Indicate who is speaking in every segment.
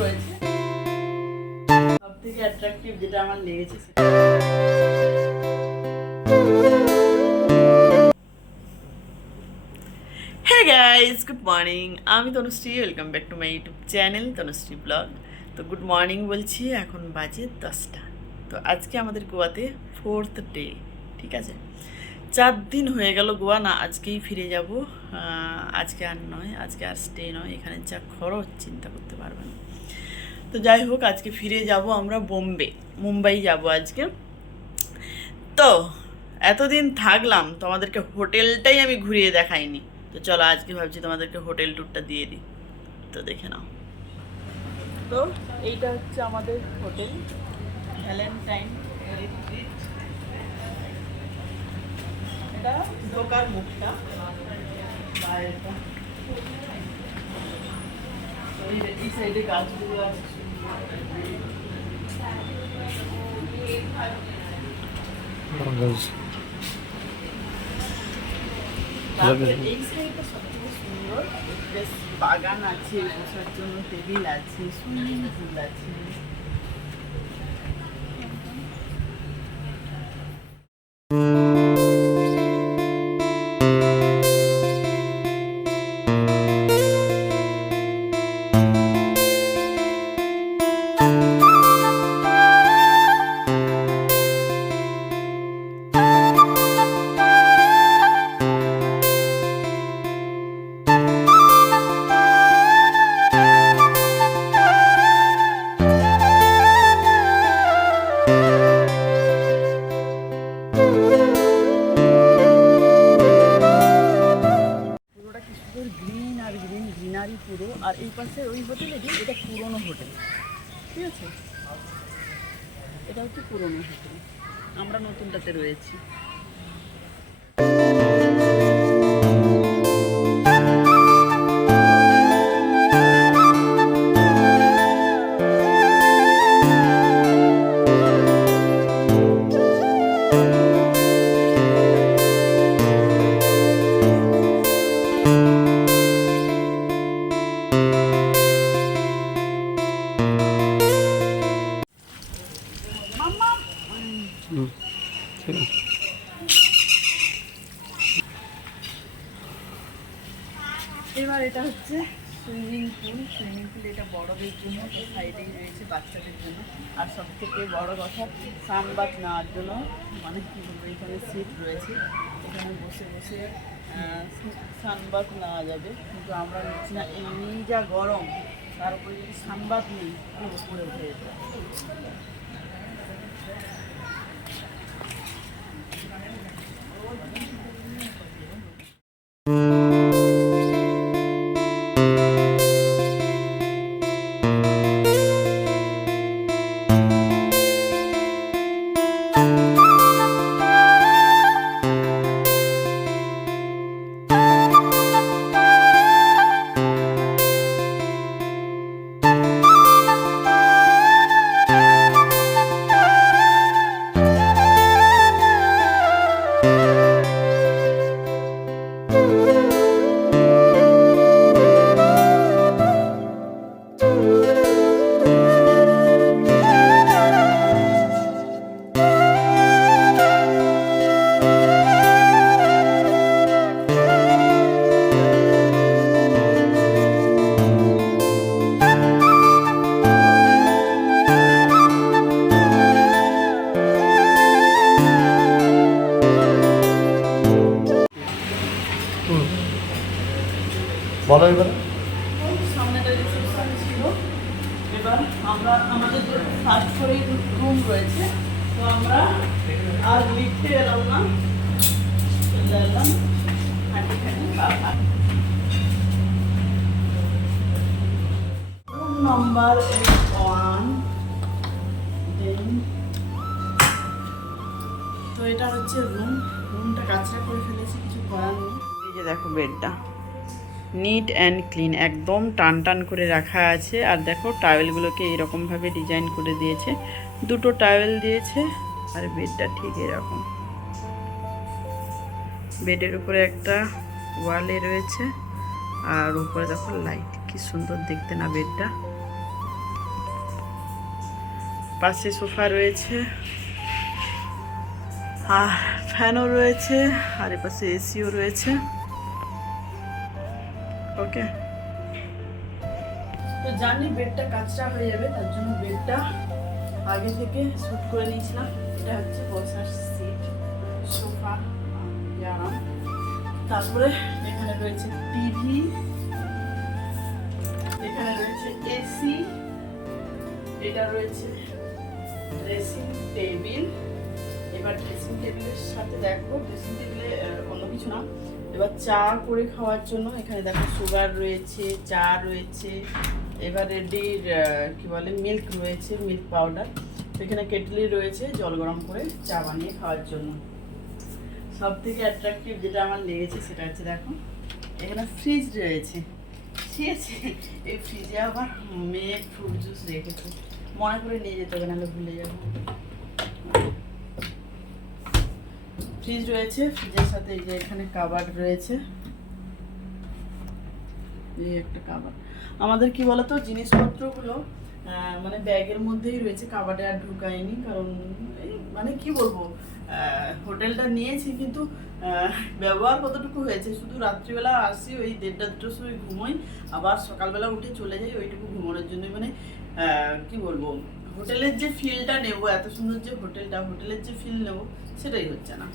Speaker 1: রয়েছে। সব থেকে যেটা আমার লেগেছে সেটা। হে গাইজ গুড মর্নিং আমি Tanushree welcome back to my YouTube channel Tanushree vlog তো গুড মর্নিং বলছি, এখন বাজে দশটা। তো আজকে আমাদের গোয়াতে ফোর্থ ডে ঠিক আছে? চার দিন হয়ে গেল গোয়া, না আজকেই ফিরে যাব। আজকে আর নয়, আজকে আর স্টে নয়, এখানে যা খরচ চিন্তা করতে পারবে না। তো যাই হোক, আজকে ফিরে যাব আমরা বোম্বে, মুম্বাই যাব আজকে। তো এতদিন থাকলাম তোমাদেরকে হোটেলটাই আমি ঘুরিয়ে দেখাইনি। তো চলো আজকে ভাবছি তোমাদেরকে হোটেল ট্যুরটা দিয়ে দিই। তো দেখে নাও। তো এইটা হচ্ছে আমাদের হোটেল, ভ্যালেন্টাইন এটা ঢোকার মুখটা। বাইরেটা এই- সাইডে গাছগুলো আছে বাগান আছে বসার জন্য টেবিল আছে সুইমিং পুল আছে। পুরনো হোটেল আমরা নতুনটাতে রয়েছি। এবার এটা হচ্ছে সুইমিং পুল। সুইমিং পুল এটা বড়দের জন্য, তো সাইডেই রয়েছে বাচ্চাদের জন্য। আর সব থেকে বড় কথা সানবাদ নেওয়ার জন্য মানে কী বলব, এখানে সিট রয়েছে। এখানে বসে বসে সানবাদ নেওয়া যাবে। কিন্তু আমরা নিচ্ছি না, এমনি যা গরম, তার উপরে যদি সানবাদ নেই, পুরো উঠে যেতে Mm-hmm.
Speaker 2: বলো এবারে।
Speaker 1: ফার্স্ট ফ্লোরে রুম রয়েছে, তো আমরা আর লিফটে এলাম না। রুম নাম্বার ওয়ান তো এটা হচ্ছে রুম রুমটা কাঁচরা করে ফেলেছি, কিছু করার এই দেখো বেডটা। নিট অ্যান্ড ক্লিন একদম টান টান করে রাখা আছে। আর দেখো টাওয়েলগুলোকে এরকমভাবে ডিজাইন করে দিয়েছে। দুটো টাওয়েল দিয়েছে আর বেডটা ঠিক এরকম। বেডের উপরে একটা ওয়ালে রয়েছে। আর উপরে দেখো লাইট কি সুন্দর দেখতে না বেডটা। পাশে সোফা রয়েছে। আর ফ্যানও রয়েছে। আর এপাশে এসিও রয়েছে। ওকে। তো জানি বেডটা কাঁচরা হয়ে যাবে, তার জন্য বেডটা আগে থেকে শুট করে নিয়েছিলাম। এটা হচ্ছে বসার সিট সোফা আরাম। তারপরে এখানে রয়েছে টিভি, এখানে রয়েছে এসি, এটা রয়েছে ড্রেসিং টেবিল এবার ড্রেসিং টেবিলের সাথে দেখো ড্রেসিং টেবিলে অন্য কিছু না। এবার চা করে খাওয়ার জন্য এখানে দেখো সুগার রয়েছে, চা রয়েছে, এবার রেডির কি বলে মিল্ক রয়েছে মিল্ক পাউডার এখানে কেটলি রয়েছে, জল গরম করে চা বানিয়ে খাওয়ার জন্য। সব থেকে অ্যাট্রাকটিভ যেটা আমার লেগেছে সেটা হচ্ছে দেখো, এখানে ফ্রিজ রয়েছে। ঠিক আছে এই ফ্রিজে আবার মেয়ে ফ্রুট জুস রেখেছে। মনে করে নিয়ে যেতে হবে, নাহলে ভুলে যাব। ফ্রিজ রয়েছে ফ্রিজের সাথে এই যে এখানে কাবার রয়েছে। এই একটা কাবার আমাদের কি বলতো, জিনিসপত্রগুলো মানে ব্যাগের মধ্যেই রয়েছে কাবারে আর ঢুকায়নি, কারণ মানে কি বলব হোটেলটা নিয়েছি কিন্তু ব্যবহার কতটুকু হয়েছে? শুধু রাত্রিবেলা আসি, ওই দেড়টা দুটোর সময় ঘুমোই, আবার সকালবেলা উঠে চলে যাই, ওইটুকু ঘুমানোর জন্য মানে কি বলব, হোটেলের যে ফিলটা নেব, এত সুন্দর যে হোটেলটা, হোটেলের যে ফিল নেব, সেটাই হচ্ছে না।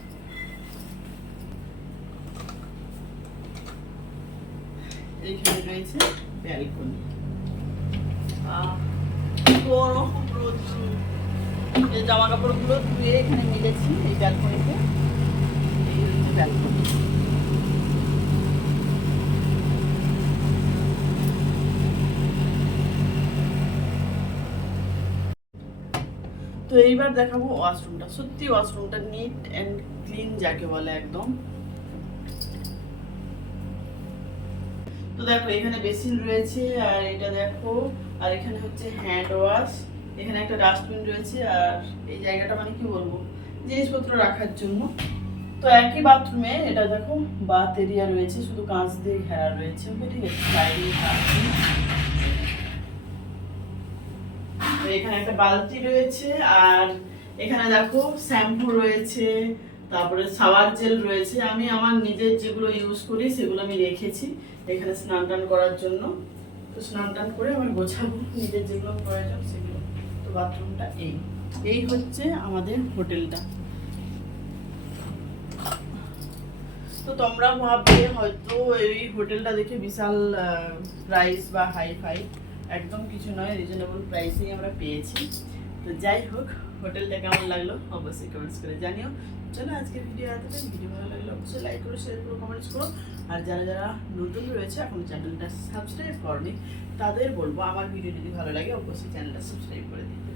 Speaker 1: রয়েছে ব্যালকনি। ধুয়ে এখানে মিলেছি এই ব্যালকনিতে। এই হচ্ছে ব্যালকনি। তো এইবার দেখাবো ওয়াশরুমটা। সত্যি ওয়াশরুমটা নিট অ্যান্ড ক্লিন যাকে বলে একদম। তো দেখো, এখানে বেসিন রয়েছে আর এটা দেখো, আর এখানে হচ্ছে হ্যান্ড ওয়াশ। এখানে একটা ডাস্টবিন রয়েছে আর এই জায়গাটা মানে কি বলব, জিনিসপত্র রাখার জন্য। তো একই বাথরুমে এটা দেখো, বাথ এরিয়া রয়েছে, শুধু কাঁচ দিয়ে ঘেরা রয়েছে, ওকে, ঠিক আছে? বাইরে এখানে একটা বালতি রয়েছে আর এখানে দেখো, শ্যাম্পু রয়েছে, তারপরে সাওয়ার জেল রয়েছে। আমি আমার নিজের যেগুলো ইউজ করি, সেগুলো আমি রেখেছি। এখানে স্নান টান করার জন্য। তো স্নান টান করে আমার গোছাবো নিজের যেগুলো প্রয়োজন সেগুলো। তো বাথরুমটা এই। এই হচ্ছে আমাদের হোটেলটা। তো তোমরা ভাববে হয়তো এই হোটেলটা দেখে বিশাল প্রাইস বা হাই ফাই একদম কিছু নয় রিজনেবল প্রাইসেই আমরা পেয়েছি। তো যাই হোক হোটেলটা কেমন লাগল? অবশ্যই কমেন্টস করে জানিও। চলো, আজকের ভিডিও এতটাই। ভিডিও ভালো লাগল অবশ্যই লাইক করো শেয়ার করো কমেন্টস করো। আর যারা যারা নতুন রয়েছে, এখন চ্যানেলটা সাবস্ক্রাইব করনি, তাদের বলব, আমার ভিডিও যদি ভালো লাগে, অবশ্যই চ্যানেলটা সাবস্ক্রাইব করে দিতে